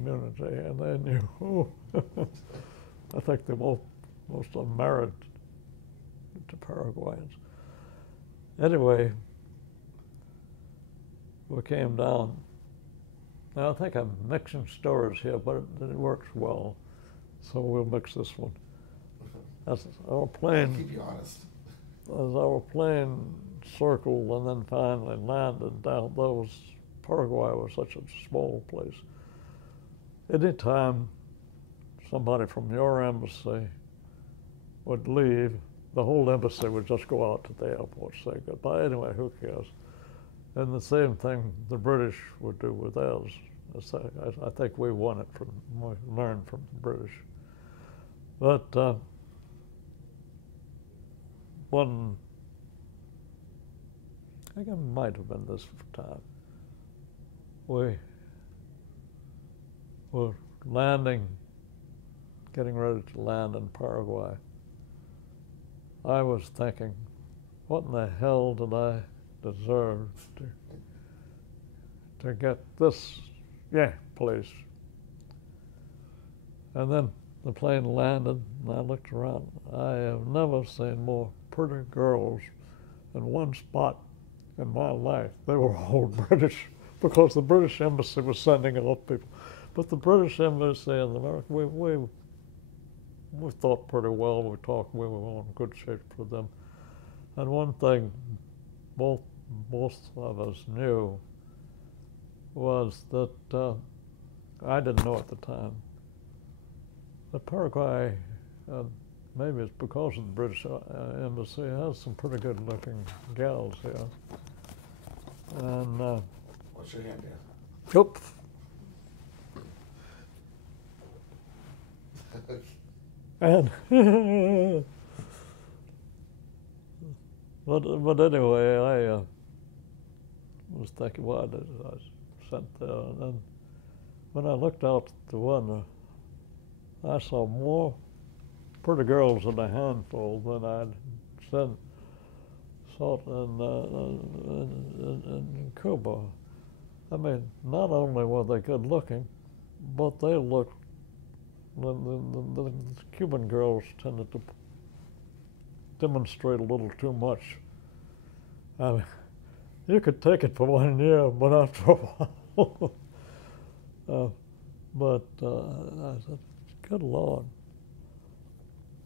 community, and they knew. I think they most of them married to Paraguayans. Anyway, we came down. Now I think I'm mixing stories here, but it works well, so we'll mix this one. As our plane, I'll keep you honest. As our plane circled and then finally landed down those, Paraguay was such a small place. Anytime somebody from your embassy would leave, the whole embassy would just go out to the airport, say goodbye. Anyway, who cares? And the same thing the British would do with theirs. I think we learned from the British. But one, I think it might have been this time, we were getting ready to land in Paraguay. I was thinking, what in the hell did I deserve to get this place? And then the plane landed, and I looked around. I have never seen more pretty girls in one spot in my life. They were all British, because the British embassy was sending out people. But the British embassy in America, we thought pretty well. We talked. We were in good shape for them. And one thing most of us knew was that I didn't know at the time that Paraguay, maybe it's because of the British embassy, has some pretty good-looking gals here. And what's your hand, Dan? Yep. And but anyway, I was thinking, well, I sent there, and then when I looked out the window, I saw more pretty girls in a handful than I'd sought in Cuba. I mean, not only were they good looking, but they looked. The Cuban girls tended to demonstrate a little too much. I mean, you could take it for 1 year, but after a while. I said, good Lord,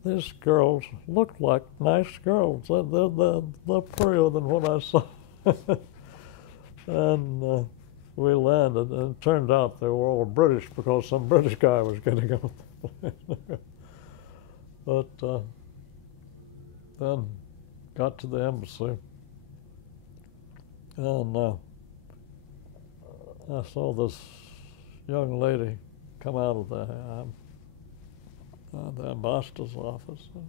these girls look like nice girls. They're prettier than what I saw. And we landed, and it turned out they were all British because some British guy was getting on the plane. But then got to the embassy, and I saw this young lady come out of the ambassador's office and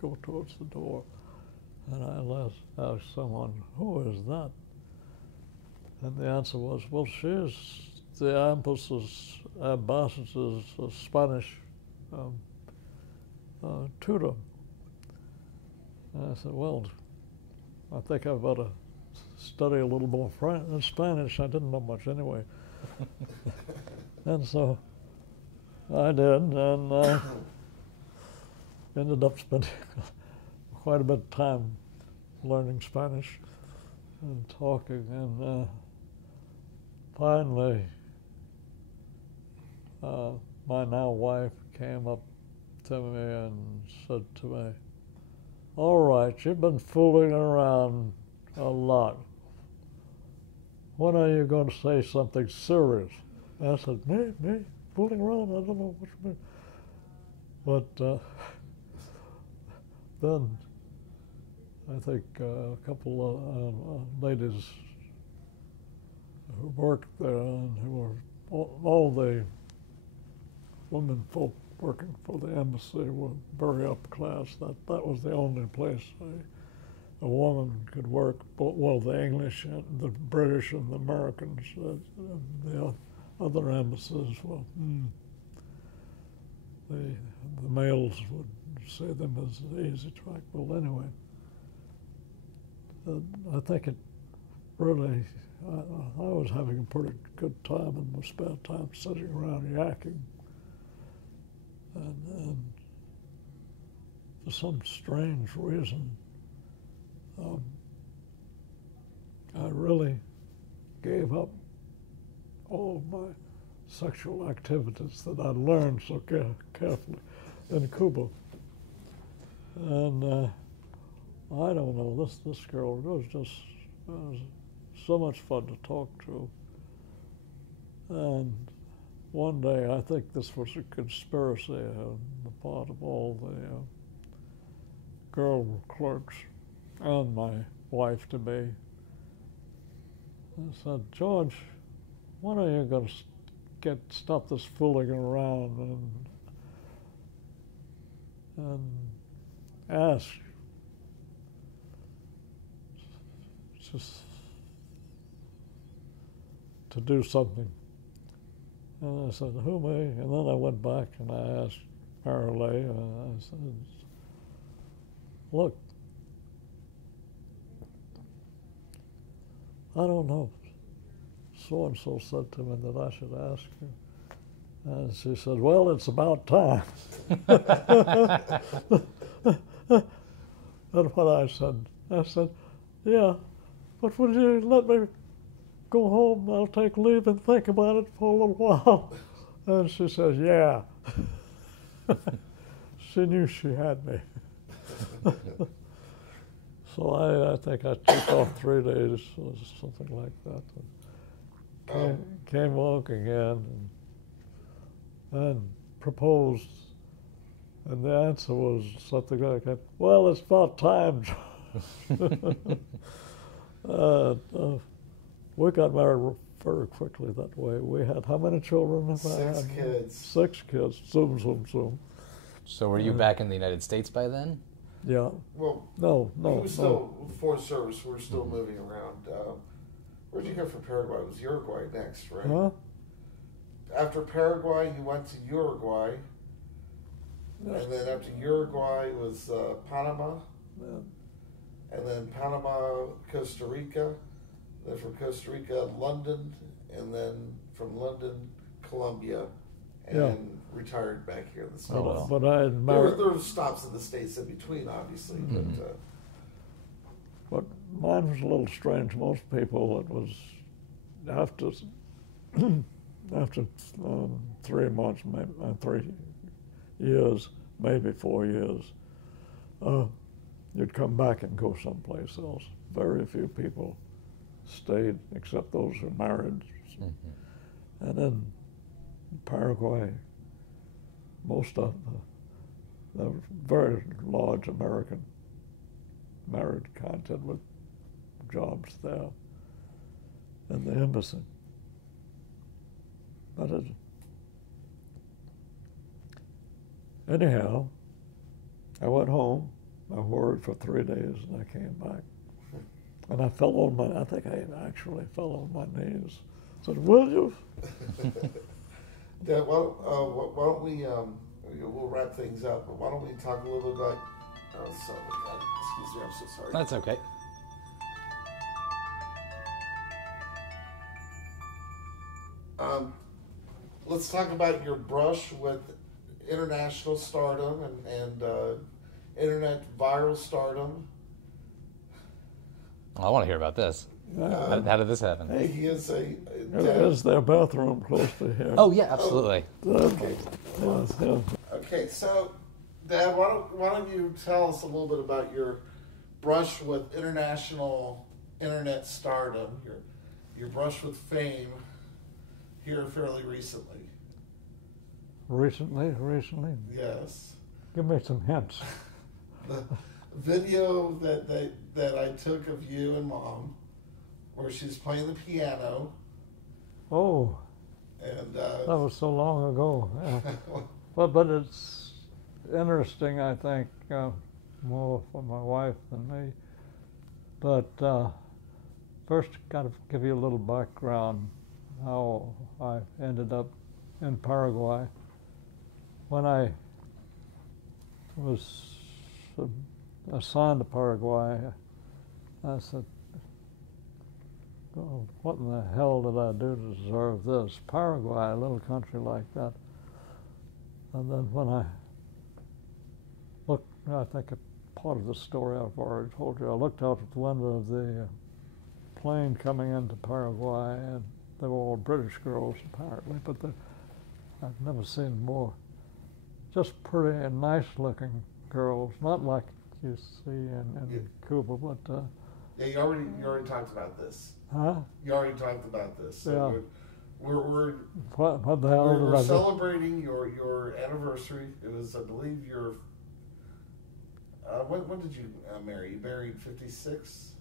go towards the door. And I asked someone, who is that? And the answer was, well, she's the ambassador's Spanish tutor. And I said, well, I think I've got to study a little more Spanish. I didn't know much anyway. And so I did, and ended up spending quite a bit of time learning Spanish and talking, and finally my now wife came up to me and said to me, all right, you've been fooling around a lot. When are you going to say something serious? And I said, me? Fooling around? I don't know what you mean. But then I think a couple of ladies who worked there and who were all the women folk working for the embassy were very upclass. That was the only place a woman could work. Well, the English and the British and the Americans, the other embassies, well, the males would see them as easy track. Well, anyway, I think it really I was having a pretty good time in my spare time sitting around yakking. And for some strange reason, I really gave up all of my sexual activities that I learned so carefully in Cuba. And I don't know, this girl was just so much fun to talk to. And one day, I think this was a conspiracy on the part of all the girl clerks and my wife-to-be. I said, George, when are you going to stop this fooling around and ask just to do something? And I said, who, me? And then I went back and I asked Marilee, I said, look, I don't know. So-and-so said to me that I should ask you. And she said, well, it's about time. That's what I said, yeah, but would you let me go home? I'll take leave and think about it for a little while. And she says, yeah. She knew she had me. So I think I took off 3 days or something like that. Came back again and proposed. And the answer was something like that, well, it's about time. We got married very quickly that way. We had how many children? 6 kids. 6 kids. Zoom, zoom, zoom. So were you back in the United States by then? Yeah. Well, no. We were still before service. We were still moving around. Where'd you go from Paraguay? It was Uruguay next, right? Huh? After Paraguay, you went to Uruguay, and then after Uruguay was Panama, and then Panama, Costa Rica. Then from Costa Rica, London, and then from London, Colombia, and retired back here in the States. But I had married. There were stops in the States in between, obviously. But mine was a little strange. Most people, it was after 3 months, maybe 3 years, maybe 4 years, you'd come back and go someplace else. Very few people stayed, except those who married. And then Paraguay, most of the very large American married content with jobs there in the embassy. But anyhow, I went home, I worried for 3 days, and I came back. And I fell on I think I actually fell on my knees. I said, will you? Dad, why don't we, we'll wrap things up, but why don't we talk a little bit about, excuse me, I'm so sorry. That's okay. Let's talk about your brush with international stardom and internet viral stardom. Well, I want to hear about this. How did this happen? Hey, he is Is there a bathroom close to here? Oh, yeah, absolutely. Okay. Yes. Okay, so, Dad, why don't you tell us a little bit about your brush with international internet stardom, your brush with fame here fairly recently. Recently? Yes. Give me some hints. The video that I took of you and Mom, where she's playing the piano. Oh, and that was so long ago. Yeah. but it's interesting, I think, more for my wife than me. But first, got to give you a little background how I ended up in Paraguay. When I was assigned to Paraguay, I said, oh, what in the hell did I do to deserve this? Paraguay, a little country like that. And then when I looked, I think a part of the story I've already told you, I looked out at the window of the plane coming into Paraguay, and they were all British girls apparently, but I've never seen more just pretty and nice looking girls, not like you see in Cuba, but yeah, you already talked about this. huh? You already talked about this. So Yeah. We're What the hell did we're I do? celebrating your anniversary. It was, I believe, your when did you marry? You married 56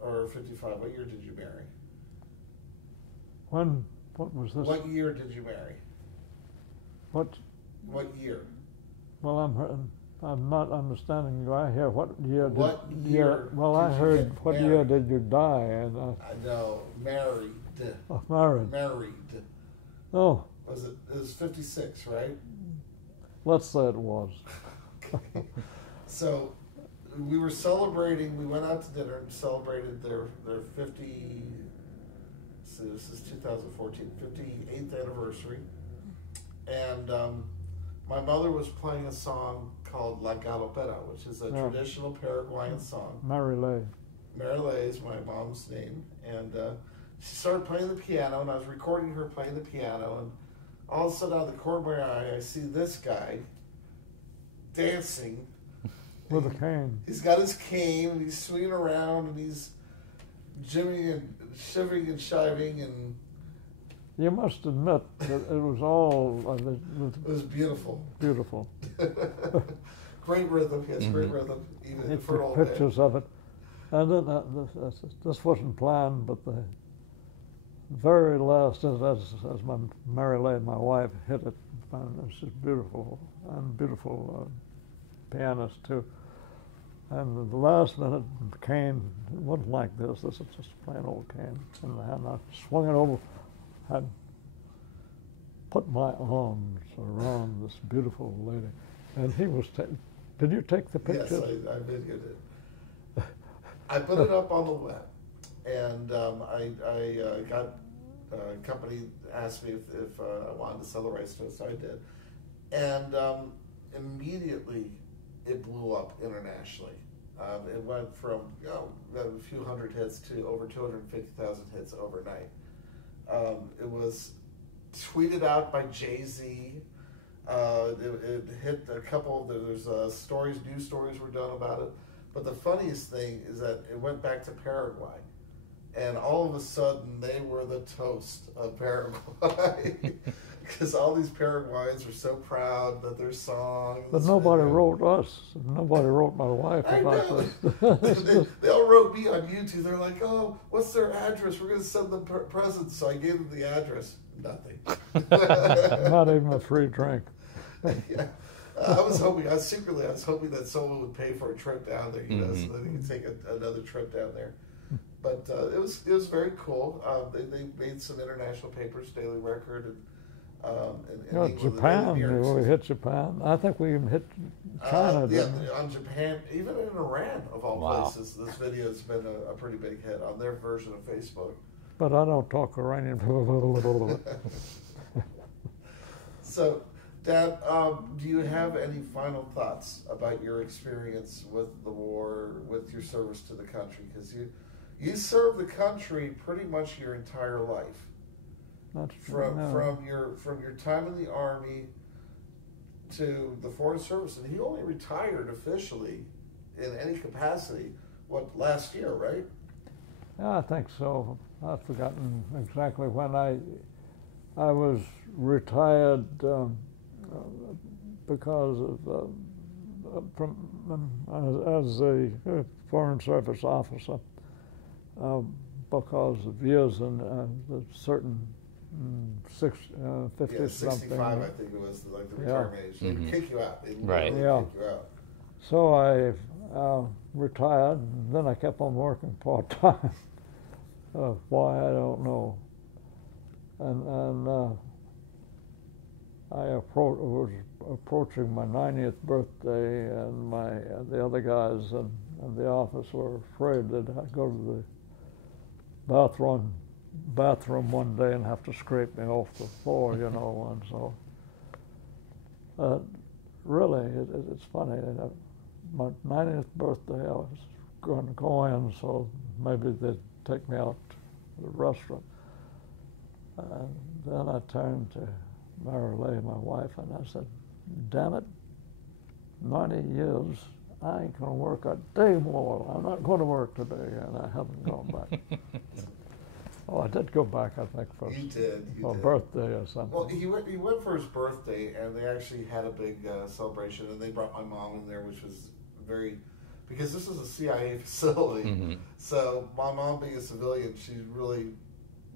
or 55? What year did you marry? What was this? What year did you marry? What? What year? Well, I'm not understanding you. I hear what year did What year well, did I you heard get what year married? did you die? And I know, married. married. Married. Oh, It was 56, right? let's say it was. So we were celebrating, we went out to dinner and celebrated their 50, so this is 2014, 58th anniversary. And my mother was playing a song called La Galopera, which is a traditional Paraguayan song. Marilé. Marilé is my mom's name. And she started playing the piano, and I was recording her playing the piano, and all of a sudden out of the corner of my eye, I see this guy dancing. With a cane. He's got his cane, and he's swinging around, and he's jimmying and shivering and shiving, and You must admit that it was all it was beautiful. beautiful. Great rhythm, yes, great rhythm, even He for an took old man. pictures of it. And then this wasn't planned, but the very last, as my Marilyn, my wife, hit it, and she's beautiful, and beautiful pianist too. And the last minute cane, it wasn't like this. This is just a plain old cane. And I swung it over, had put my arms around this beautiful lady, and he was taking. Did you take the picture? Yes, I videoed it. I put it up on the web, and I got a company asked me if I wanted to sell the rights to it, so I did. And immediately it blew up internationally. It went from a few hundred hits to over 250,000 hits overnight. It was tweeted out by Jay-Z. It hit a couple. There's news stories were done about it. But the funniest thing is that it went back to Paraguay, and all of a sudden they were the toast of Paraguay because all these Paraguayans were so proud that their song. But nobody wrote us. Nobody wrote my wife I about know. this. They all wrote me on YouTube. They're like, "Oh, what's their address? We're going to send them presents." So I gave them the address. Nothing. Not even a free drink. Yeah. I was hoping that someone would pay for a trip down there, so that he could take another trip down there. But it was very cool. They made some international papers, Daily Record, and England, Japan. the We hit Japan. I think we even hit China. on Japan, even in Iran, of all places. This video has been a pretty big hit on their version of Facebook. But I don't talk Iranian. So, Dad, do you have any final thoughts about your experience with the war, with your service to the country? Because you served the country pretty much your entire life. That's true. From your time in the Army to the Foreign Service, and he only retired officially in any capacity, last year, right? Yeah, I think so. I've forgotten exactly when I was retired because of as a Foreign Service officer because of years in certain 50 Yeah, 65, something. I think it was like the retirement age. They would kick you out. They Right. would Yeah. kick you out. So I retired, and then I kept on working part time. Why, I don't know. And I was approaching my 90th birthday, and the other guys in the office were afraid that I'd go to bathroom one day and have to scrape me off the floor, you know, and so. Really, it's funny. My 90th birthday, I was going to go in, so maybe they'd take me out to the restaurant. And then I turned to Mary Lee, my wife, and I said, "Damn it, 90 years, I ain't going to work a day more. I'm not going to work today," and I haven't gone back. Oh, I did go back, I think, for a birthday or something. Well, he went for his birthday, and they actually had a big celebration, and they brought my mom in there, which was very, because this is a CIA facility. Mm-hmm. So my mom being a civilian, she's really,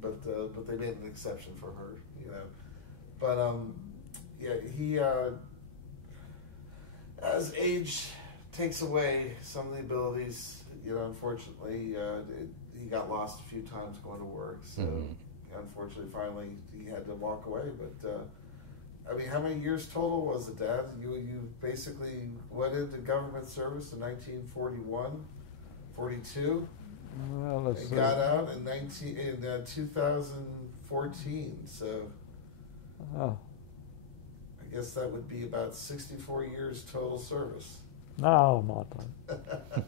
but they made an exception for her, you know. But yeah, he as age takes away some of the abilities, you know. Unfortunately, he got lost a few times going to work, so unfortunately, finally he had to walk away. But I mean, how many years total was it, Dad? You basically went into government service in 1941, 42, well, and got out in 2014. So I guess that would be about 64 years total service. No, not that.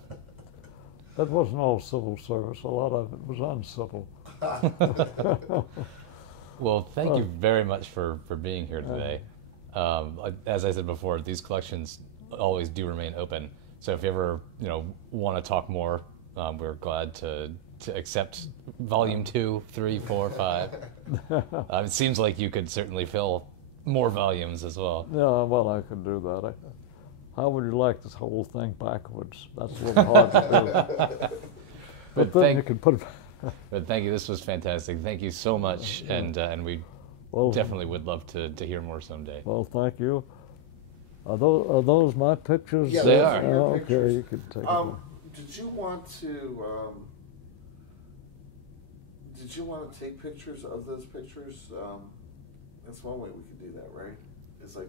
That wasn't all civil service. A lot of it was uncivil. Well, thank you very much for being here today. As I said before, these collections always do remain open. So if you ever want to talk more, we're glad to accept volume 2, 3, 4, 5. It seems like you could certainly fill more volumes as well. Yeah, well, I could do that. How would you like this whole thing backwards? That's a little hard to do. But then you could put it. But thank you. This was fantastic. Thank you so much, and we definitely would love to hear more someday. Well, thank you. Are those my pictures? Yeah, they are. Your okay, pictures. you can take them. Did you want to take pictures of those pictures? That's one way we could do that, right? It's like